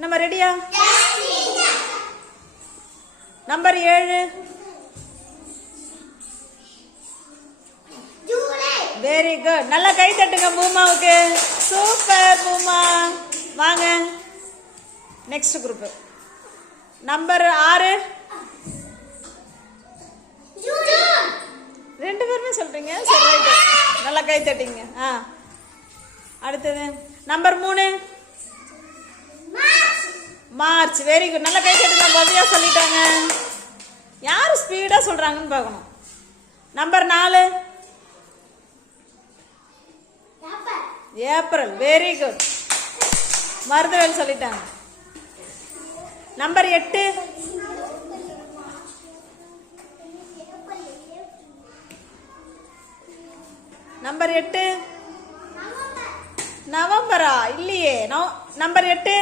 நம்ம ரெடியா? Number 7. Very good. நல்லா கை தட்டுங்க பூமாவுக்கு. சூப்பர் பூமா. வாங்க நெக்ஸ்ட் குரூப். நம்பர் 6. 2 பேருமே சொல்றீங்க. சரி ரைட். நல்லா கை தட்டிங்க. அடுத்தது நம்பர் 3. மார்ச். Very good. நல்லா கை தட்டுங்க. பவ்யா சொல்லிட்டாங்க. யார் ஸ்பீடா சொல்றாங்கன்னு பார்க்கணும். Number 4. April. Very good. Maruthavel சொல்லிட்டாங்க. நம்பர் 8. நம்பர் 8 நவம்பரா? இல்லையே. நம்பர் 8